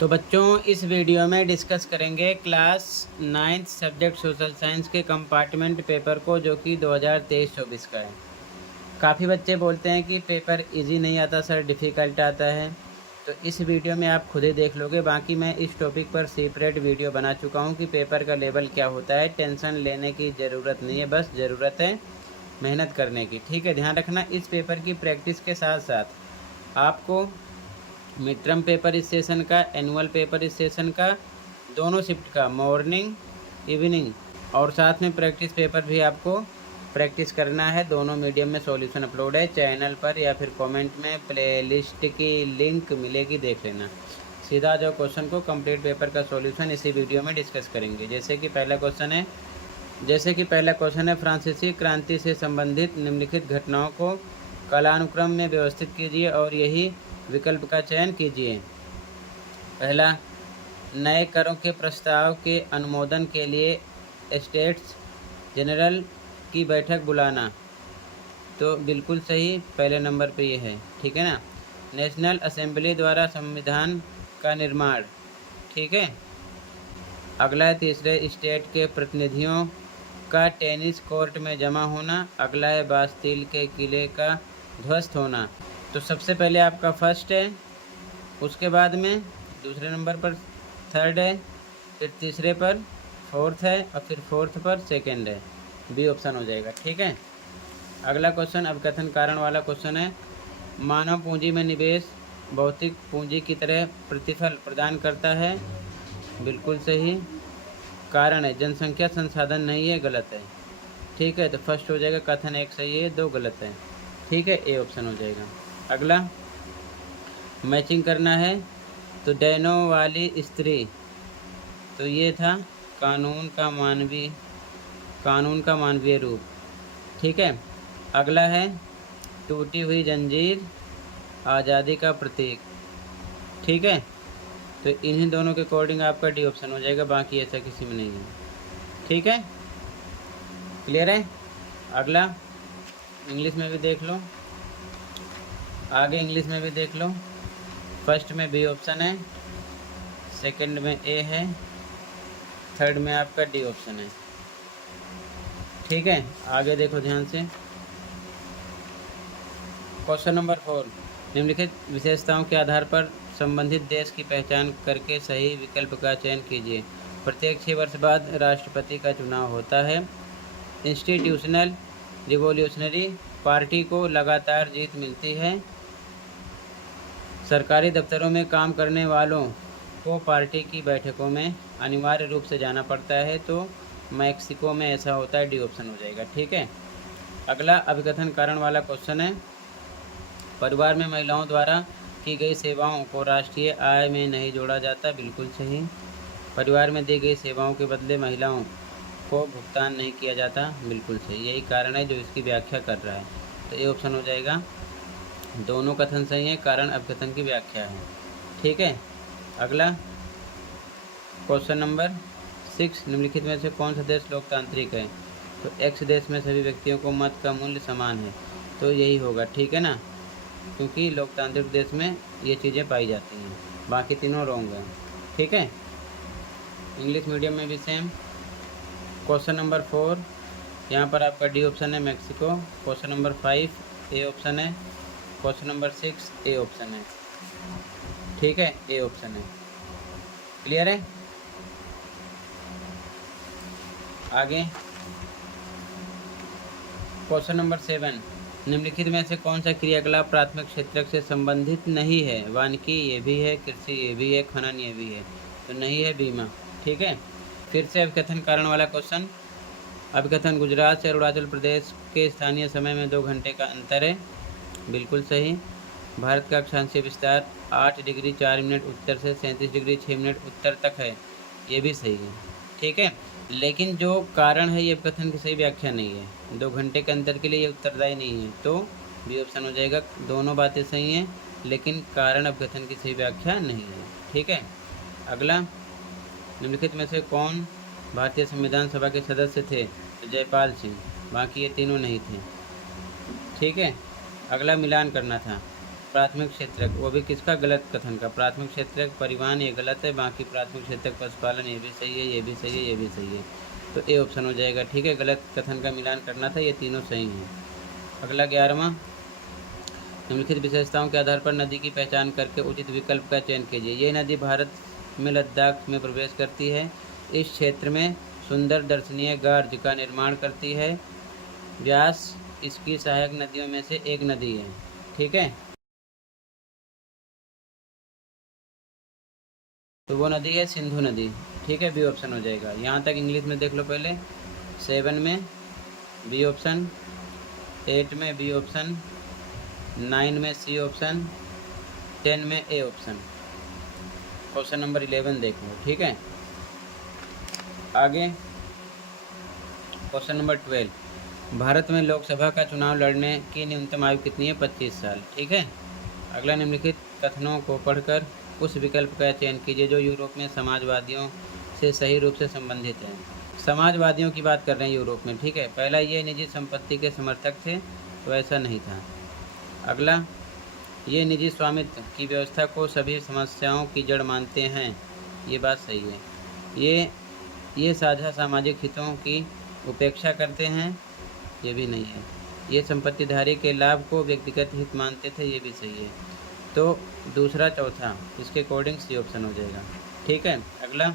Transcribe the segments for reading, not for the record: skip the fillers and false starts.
तो बच्चों, इस वीडियो में डिस्कस करेंगे class 9th subject social science के कंपार्टमेंट पेपर को, जो कि 2023-24 का है। काफ़ी बच्चे बोलते हैं कि पेपर इजी नहीं आता सर, डिफ़िकल्ट आता है। तो इस वीडियो में आप खुद ही देख लोगे। बाकी मैं इस टॉपिक पर सेपरेट वीडियो बना चुका हूँ कि पेपर का लेवल क्या होता है। टेंशन लेने की ज़रूरत नहीं है, बस ज़रूरत है मेहनत करने की। ठीक है, ध्यान रखना, इस पेपर की प्रैक्टिस के साथ साथ आपको मिड टर्म पेपर इस सेशन का, एनुअल पेपर इस सेशन का, दोनों शिफ्ट का, मॉर्निंग इवनिंग, और साथ में प्रैक्टिस पेपर भी आपको प्रैक्टिस करना है। दोनों मीडियम में सॉल्यूशन अपलोड है चैनल पर, या फिर कमेंट में प्लेलिस्ट की लिंक मिलेगी, देख लेना। सीधा जो क्वेश्चन को कंप्लीट पेपर का सॉल्यूशन इसी वीडियो में डिस्कस करेंगे। जैसे कि पहला क्वेश्चन है, फ्रांसीसी क्रांति से संबंधित निम्नलिखित घटनाओं को कालानुक्रम में व्यवस्थित कीजिए और यही विकल्प का चयन कीजिए। पहला, नए करों के प्रस्ताव के अनुमोदन के लिए स्टेट्स जनरल की बैठक बुलाना, तो बिल्कुल सही, पहले नंबर पे ये है। ठीक है ना। नेशनल असेंबली द्वारा संविधान का निर्माण, ठीक है। अगला है, तीसरे, स्टेट के प्रतिनिधियों का टेनिस कोर्ट में जमा होना। अगला है, बास्तील के किले का ध्वस्त होना। तो सबसे पहले आपका फर्स्ट है, उसके बाद में दूसरे नंबर पर थर्ड है, फिर तीसरे पर फोर्थ है, और फिर फोर्थ पर सेकंड है। बी ऑप्शन हो जाएगा। ठीक है। अगला क्वेश्चन अवकथन कारण वाला क्वेश्चन है, मानव पूंजी में निवेश भौतिक पूंजी की तरह प्रतिफल प्रदान करता है। बिल्कुल सही। कारण है, जनसंख्या संसाधन नहीं है, गलत है। ठीक है, तो फर्स्ट हो जाएगा, कथन एक सही है, दो गलत है। ठीक है, ए ऑप्शन हो जाएगा। अगला मैचिंग करना है, तो डैनो वाली स्त्री, तो ये था कानून का मानवीय रूप। ठीक है। अगला है, टूटी हुई जंजीर आज़ादी का प्रतीक। ठीक है, तो इन्हीं दोनों के अकॉर्डिंग आपका डी ऑप्शन हो जाएगा, बाकी ऐसा किसी में नहीं है। ठीक है, क्लियर है। अगला इंग्लिश में भी देख लो, आगे इंग्लिश में भी देख लो। फर्स्ट में बी ऑप्शन है, सेकंड में ए है, थर्ड में आपका डी ऑप्शन है। ठीक है, आगे देखो ध्यान से। क्वेश्चन नंबर 4, निम्नलिखित विशेषताओं के आधार पर संबंधित देश की पहचान करके सही विकल्प का चयन कीजिए। प्रत्येक 6 वर्ष बाद राष्ट्रपति का चुनाव होता है। इंस्टीट्यूशनल रिवॉल्यूशनरी पार्टी को लगातार जीत मिलती है। सरकारी दफ्तरों में काम करने वालों को पार्टी की बैठकों में अनिवार्य रूप से जाना पड़ता है, तो मैक्सिको में ऐसा होता है, डी ऑप्शन हो जाएगा। ठीक है। अगला अभिकथन कारण वाला क्वेश्चन है, परिवार में महिलाओं द्वारा की गई सेवाओं को राष्ट्रीय आय में नहीं जोड़ा जाता। बिल्कुल सही। परिवार में दी गई सेवाओं के बदले महिलाओं को भुगतान नहीं किया जाता। बिल्कुल सही, यही कारण है जो इसकी व्याख्या कर रहा है, तो ये ऑप्शन हो जाएगा। दोनों कथन सही है, कारण अभिकथन की व्याख्या है। ठीक है। अगला क्वेश्चन नंबर 6, निम्नलिखित में से कौन सा देश लोकतांत्रिक है। तो एक्स देश में सभी व्यक्तियों को मत का मूल्य समान है, तो यही होगा। ठीक है ना, क्योंकि लोकतांत्रिक देश में ये चीज़ें पाई जाती हैं, बाकी तीनों रॉन्ग हैं। ठीक है। इंग्लिश मीडियम में भी सेम। क्वेश्चन नंबर 4, यहाँ पर आपका डी ऑप्शन है, Mexico. Question number 5 A option है। क्वेश्चन नंबर 6 ए ऑप्शन है। ठीक है, ए ऑप्शन है। क्लियर है। आगे क्वेश्चन नंबर 7, निम्नलिखित में से कौन सा क्रियाकलाप प्राथमिक क्षेत्र से संबंधित नहीं है। वानिकी ये भी है, कृषि ये भी है, खनन ये भी है, तो नहीं है बीमा। ठीक है। फिर से अभिकथन कारण वाला क्वेश्चन, अभिकथन, गुजरात से अरुणाचल प्रदेश के स्थानीय समय में 2 घंटे का अंतर है। बिल्कुल सही। भारत का अक्षांशीय विस्तार 8 डिग्री 4 मिनट उत्तर से 37 डिग्री 6 मिनट उत्तर तक है, ये भी सही है। ठीक है, लेकिन जो कारण है ये कथन की सही व्याख्या नहीं है। 2 घंटे के अंतर के लिए ये उत्तरदायी नहीं है, तो बी ऑप्शन हो जाएगा। दोनों बातें सही हैं, लेकिन कारण अवकथन की सही व्याख्या नहीं है। ठीक है। अगला, निम्नलिखित में से कौन भारतीय संविधान सभा के सदस्य थे। तो जयपाल सिंह, बाकी ये तीनों नहीं थे। ठीक है। अगला मिलान करना था, प्राथमिक क्षेत्रक, वो भी किसका, गलत कथन का। प्राथमिक क्षेत्रक परिवहन ये गलत है, बाकी प्राथमिक क्षेत्रक पशुपालन ये भी सही है, ये भी सही है, ये भी सही है। तो ए ऑप्शन हो जाएगा। ठीक है, गलत कथन का मिलान करना था, ये तीनों सही हैं। अगला 11वां, निम्नलिखित विशेषताओं के आधार पर नदी की पहचान करके उचित विकल्प का चयन कीजिए। ये नदी भारत में लद्दाख में प्रवेश करती है। इस क्षेत्र में सुंदर दर्शनीय गार्ज का निर्माण करती है। व्यास इसकी सहायक नदियों में से एक नदी है। ठीक है, तो वो नदी है सिंधु नदी। ठीक है, बी ऑप्शन हो जाएगा। यहाँ तक इंग्लिश में देख लो पहले। 7 में बी ऑप्शन, 8 में बी ऑप्शन, 9 में सी ऑप्शन, 10 में ए ऑप्शन। क्वेश्चन नंबर 11 देख लो। ठीक है, आगे क्वेश्चन नंबर 12, भारत में लोकसभा का चुनाव लड़ने की न्यूनतम आयु कितनी है? 25 साल। ठीक है, अगला, निम्नलिखित कथनों को पढ़कर उस विकल्प का चयन कीजिए जो यूरोप में समाजवादियों से सही रूप से संबंधित है। समाजवादियों की बात कर रहे हैं यूरोप में। ठीक है, पहला, ये निजी संपत्ति के समर्थक थे, तो ऐसा नहीं था। अगला, ये निजी स्वामित्व की व्यवस्था को सभी समस्याओं की जड़ मानते हैं, ये बात सही है। ये साझा सामाजिक हितों की उपेक्षा करते हैं, ये भी नहीं है। ये संपत्तिधारी के लाभ को व्यक्तिगत हित मानते थे, ये भी सही है। तो दूसरा, चौथा, इसके अकॉर्डिंग सी ऑप्शन हो जाएगा। ठीक है, अगला,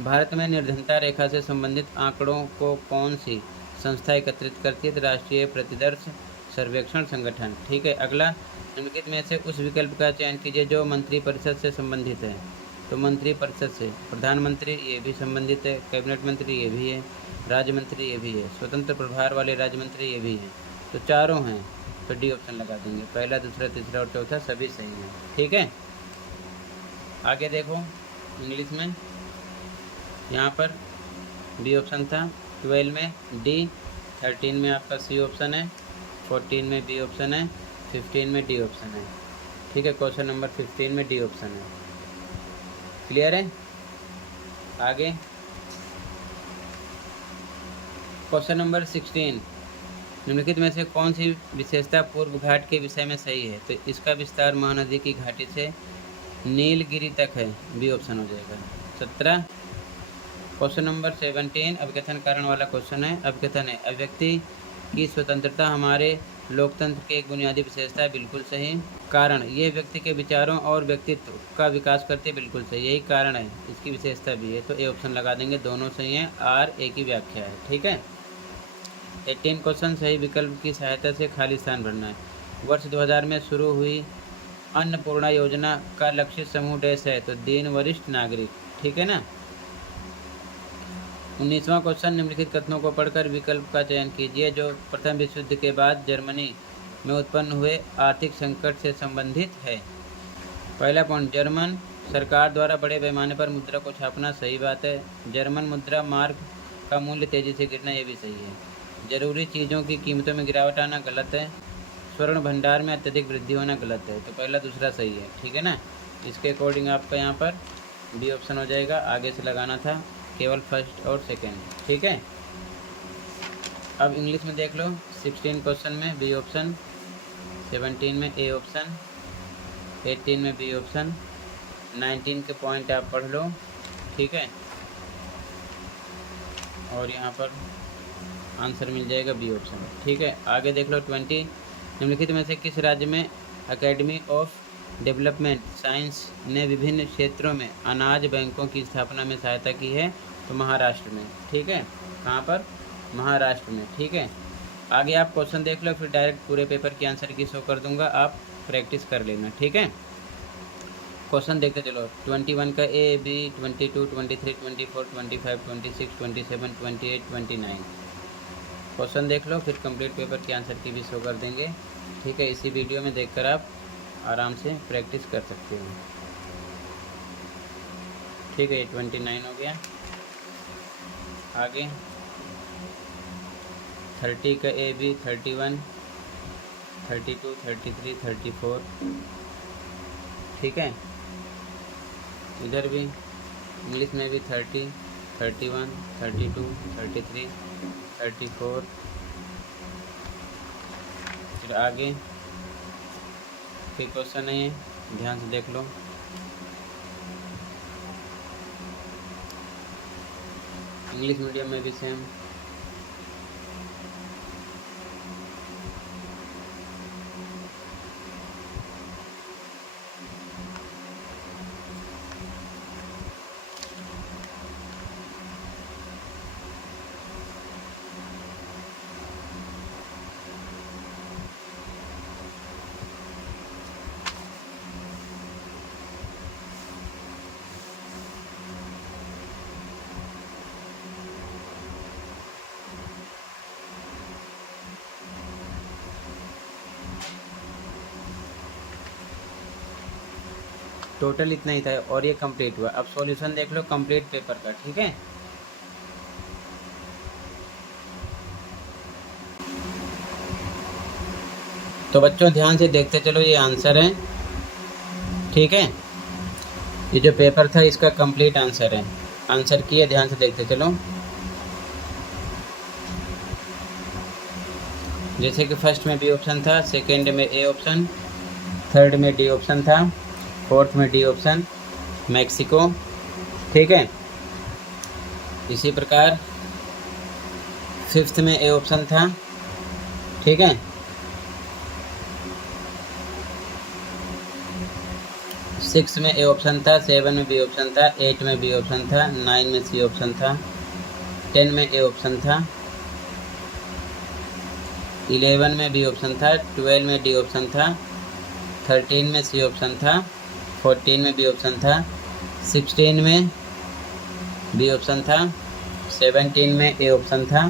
भारत में निर्धनता रेखा से संबंधित आंकड़ों को कौन सी संस्था एकत्रित करती है? राष्ट्रीय प्रतिदर्श सर्वेक्षण संगठन। ठीक है, अगला, निम्नलिखित में से उस विकल्प का चयन कीजिए जो मंत्रिपरिषद से संबंधित है। तो मंत्रिपरिषद से प्रधानमंत्री ये भी संबंधित है, कैबिनेट मंत्री ये भी है, राज्य मंत्री ये भी है, स्वतंत्र प्रभार वाले राज्य मंत्री ये भी हैं। तो चारों हैं, तो डी ऑप्शन लगा देंगे। पहला, दूसरा, तीसरा और चौथा सभी सही हैं। ठीक है, आगे देखो इंग्लिश में। यहाँ पर बी ऑप्शन था, 12 में डी, 13 में आपका सी ऑप्शन है, 14 में बी ऑप्शन है, 15 में डी ऑप्शन है। ठीक है, क्वेश्चन नंबर 15 में डी ऑप्शन है। क्लियर है? आगे क्वेश्चन नंबर 16, निम्नलिखित में से कौन सी विशेषता पूर्व घाट के विषय में सही है? तो इसका विस्तार महानदी की घाटी से नीलगिरी तक है, बी ऑप्शन हो जाएगा। 17, क्वेश्चन नंबर 17 अभिकथन कारण वाला क्वेश्चन है। अभिकथन है, अभिव्यक्ति की स्वतंत्रता हमारे लोकतंत्र की एक बुनियादी विशेषता है, बिल्कुल सही। कारण, ये व्यक्ति के विचारों और व्यक्तित्व का विकास करते, बिल्कुल सही, यही कारण है, इसकी विशेषता भी है। तो ए ऑप्शन लगा देंगे, दोनों सही हैं, आर ए की व्याख्या है। ठीक है, 18 क्वेश्चन, सही विकल्प की सहायता से खाली स्थान भरना है। वर्ष 2000 में शुरू हुई अन्नपूर्णा योजना का लक्षित समूह डैश है? तो दीन वरिष्ठ नागरिक। ठीक है ना। 19वां क्वेश्चन, निम्नलिखित कथनों को पढ़कर विकल्प का चयन कीजिए जो प्रथम विश्व युद्ध के बाद जर्मनी में उत्पन्न हुए आर्थिक संकट से संबंधित है। पहला पॉइंट, जर्मन सरकार द्वारा बड़े पैमाने पर मुद्रा को छापना, सही बात है। जर्मन मुद्रा मार्क का मूल्य तेजी से गिरना, ये भी सही है। जरूरी चीज़ों की कीमतों में गिरावट आना, गलत है। स्वर्ण भंडार में अत्यधिक वृद्धि होना, गलत है। तो पहला दूसरा सही है। ठीक है ना, इसके अकॉर्डिंग आपका यहाँ पर बी ऑप्शन हो जाएगा। आगे से लगाना था केवल फर्स्ट और सेकेंड। ठीक है, अब इंग्लिश में देख लो। 16 क्वेश्चन में बी ऑप्शन, 17 में ए ऑप्शन, 18 में बी ऑप्शन, 19 के पॉइंट आप पढ़ लो। ठीक है, और यहाँ पर आंसर मिल जाएगा बी ऑप्शन। ठीक है, आगे देख लो 20, निम्नलिखित में से किस राज्य में एकेडमी ऑफ डेवलपमेंट साइंस ने विभिन्न क्षेत्रों में अनाज बैंकों की स्थापना में सहायता की है? तो महाराष्ट्र में। ठीक है, कहाँ पर? महाराष्ट्र में। ठीक है, आगे आप क्वेश्चन देख लो, फिर डायरेक्ट पूरे पेपर की आंसर की शो कर दूंगा, आप प्रैक्टिस कर लेना। ठीक है, क्वेश्चन देखते चलो। 21 का ए, बी, 22, 23, 24, 25, 26, 27, 28, 29 क्वेश्चन देख लो, फिर कंप्लीट पेपर के आंसर की भी शो कर देंगे। ठीक है, इसी वीडियो में देखकर आप आराम से प्रैक्टिस कर सकते हो। ठीक है, ये 29 हो गया। आगे 30 का ए, बी, 31, 32, 33, 34। ठीक है, इधर भी इंग्लिश में भी 30, 31, 32, 33, 34। फिर आगे के क्वेश्चन है ये, ध्यान से देख लो। इंग्लिश मीडियम में भी सेम। टोटल इतना ही था और ये कंप्लीट हुआ। अब सॉल्यूशन देख लो कंप्लीट पेपर का, ठीक है। तो बच्चों ध्यान से देखते चलो, ये आंसर है, ठीक है। ये जो पेपर था इसका कंप्लीट आंसर है। आंसर की है, ध्यान से देखते चलो। जैसे कि फर्स्ट में बी ऑप्शन था, सेकंड में ए ऑप्शन, थर्ड में डी ऑप्शन था, फोर्थ में डी ऑप्शन मैक्सिको, ठीक है। इसी प्रकार फिफ्थ में ए ऑप्शन था, ठीक है। सिक्स में ए ऑप्शन था, सेवन में बी ऑप्शन था, एट में बी ऑप्शन था, नाइन में सी ऑप्शन था, 10 में ए ऑप्शन था, 11 में बी ऑप्शन था, 12 में डी ऑप्शन था, 13 में सी ऑप्शन था, 14 में बी ऑप्शन था, 16 में बी ऑप्शन था, 17 में ए ऑप्शन था,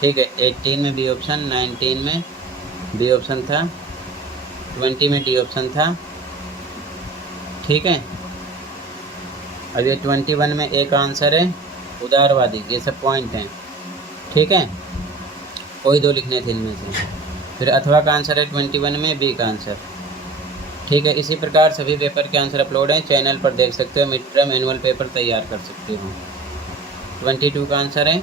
ठीक है। 18 में बी ऑप्शन, 19 में बी ऑप्शन था, 20 में डी ऑप्शन था, ठीक है। अब ये 21 में एक आंसर है उदारवादी, ये सब पॉइंट हैं, ठीक है। कोई दो लिखने थे इनमें से। फिर अथवा का आंसर है 21 में बी का आंसर, ठीक है। इसी प्रकार सभी पेपर के आंसर अपलोड हैं, चैनल पर देख सकते हो। मिड टर्म एनुअल पेपर तैयार कर सकते हो। 22 का आंसर है,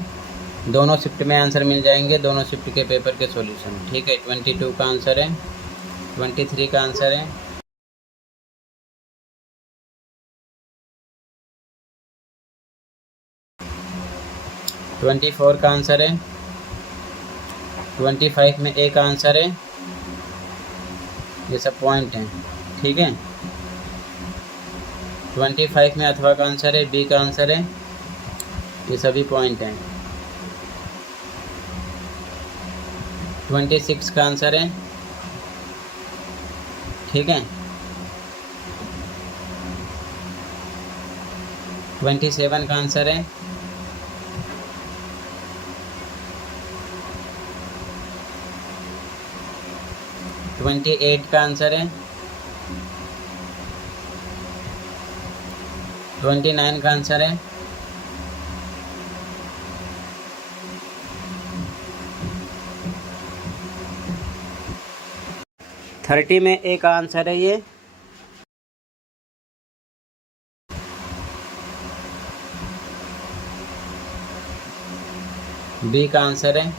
दोनों शिफ्ट में आंसर मिल जाएंगे, दोनों शिफ्ट के पेपर के सॉल्यूशन, ठीक है। 22 का आंसर है, 23 का आंसर है, 24 का आंसर है, 25 में एक आंसर है, ये सब पॉइंट हैं, ठीक है। 25 में अथवा का आंसर है, बी का आंसर है, ये सभी पॉइंट हैं। 26 का आंसर है, ठीक है। 27 का आंसर है, 28 का आंसर है, 29 का आंसर है, 30 में एक आंसर है ये, बी का आंसर है,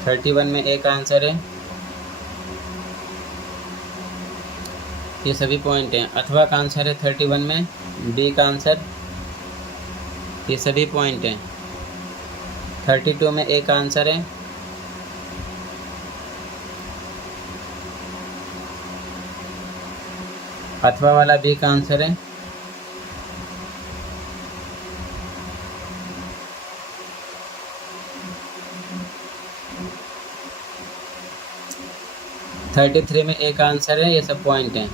31 में एक आंसर है, ये सभी पॉइंट हैं। अथवा का आंसर है 31 में, बी का आंसर, ये सभी पॉइंट हैं। 32 में एक आंसर है, अथवा वाला बी का आंसर है, थर्टी थ्री में एक आंसर है, ये सब पॉइंट हैं।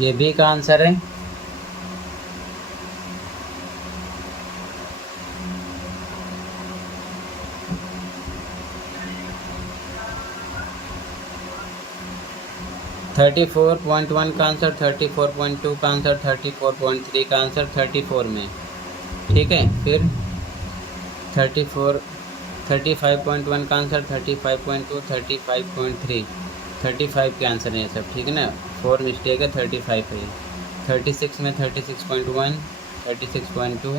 ये बी का आंसर है, थर्टी 4.1 का आंसर, 34.2 का आंसर, 34.3 का आंसर 34 में, ठीक है। फिर 34 35.1 का आंसर, 35.2, 35.3, 35 के आंसर है ये सब, ठीक है ना। 4 मिस्टेक है, 35 है। 36 में 36.1, 36.2,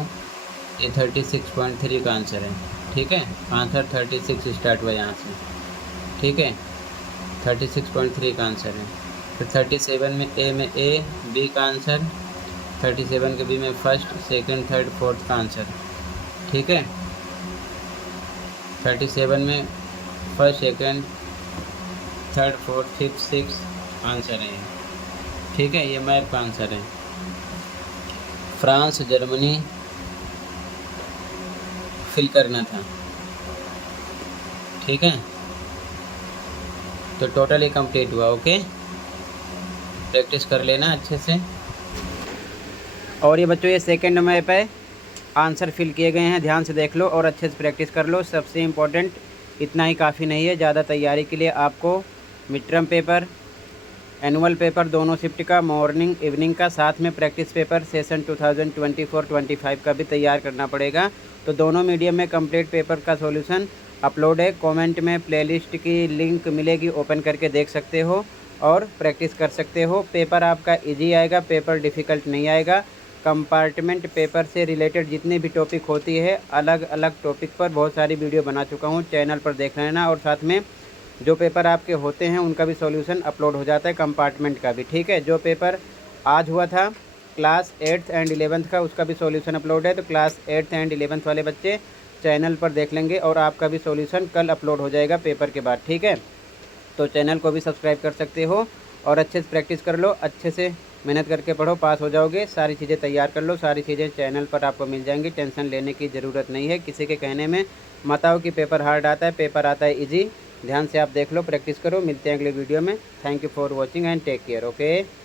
ये 36.3 का आंसर है, ठीक है। आंसर 36 स्टार्ट हुआ यहाँ से, ठीक है। 36.3 का आंसर है। फिर 37 में ए, बी का आंसर, 37 के बी में फर्स्ट, सेकंड, थर्ड, फोर्थ का आंसर, ठीक है। 37 में first, second, third, fourth, fifth, six answer है, ठीक है। ये मैप का आंसर है। फ्रांस, जर्मनी फिल करना था, ठीक है। तो टोटली कंप्लीट हुआ, ओके। प्रैक्टिस कर लेना अच्छे से। और ये बच्चों, ये सेकंड मैप है, आंसर फिल किए गए हैं, ध्यान से देख लो और अच्छे से प्रैक्टिस कर लो। सबसे इम्पोर्टेंट इतना ही काफ़ी नहीं है, ज़्यादा तैयारी के लिए आपको mid term paper, annual paper दोनों शिफ्ट का, मॉर्निंग इवनिंग का, साथ में प्रैक्टिस पेपर सेशन 2024-25 का भी तैयार करना पड़ेगा। तो दोनों मीडियम में कंप्लीट पेपर का सॉल्यूशन अपलोड है। कमेंट में प्लेलिस्ट की लिंक मिलेगी, ओपन करके देख सकते हो और प्रैक्टिस कर सकते हो। पेपर आपका इजी आएगा, पेपर डिफ़िकल्ट नहीं आएगा। कंपार्टमेंट पेपर से रिलेटेड जितनी भी टॉपिक होती है, अलग अलग टॉपिक पर बहुत सारी वीडियो बना चुका हूँ, चैनल पर देख लेना। और साथ में जो पेपर आपके होते हैं उनका भी सॉल्यूशन अपलोड हो जाता है, कंपार्टमेंट का भी, ठीक है। जो पेपर आज हुआ था क्लास 8th एंड 11th का, उसका भी सॉल्यूशन अपलोड है। तो क्लास 8th एंड 11th वाले बच्चे चैनल पर देख लेंगे और आपका भी सॉल्यूशन कल अपलोड हो जाएगा पेपर के बाद, ठीक है। तो चैनल को भी सब्सक्राइब कर सकते हो और अच्छे से प्रैक्टिस कर लो, अच्छे से मेहनत करके पढ़ो, पास हो जाओगे। सारी चीज़ें तैयार कर लो, सारी चीज़ें चैनल पर आपको मिल जाएंगी, टेंशन लेने की ज़रूरत नहीं है। किसी के कहने में मत आओ कि पेपर हार्ड आता है, पेपर आता है इजी। ध्यान से आप देख लो, प्रैक्टिस करो। मिलते हैं अगले वीडियो में। Thank you for watching and take care, okay.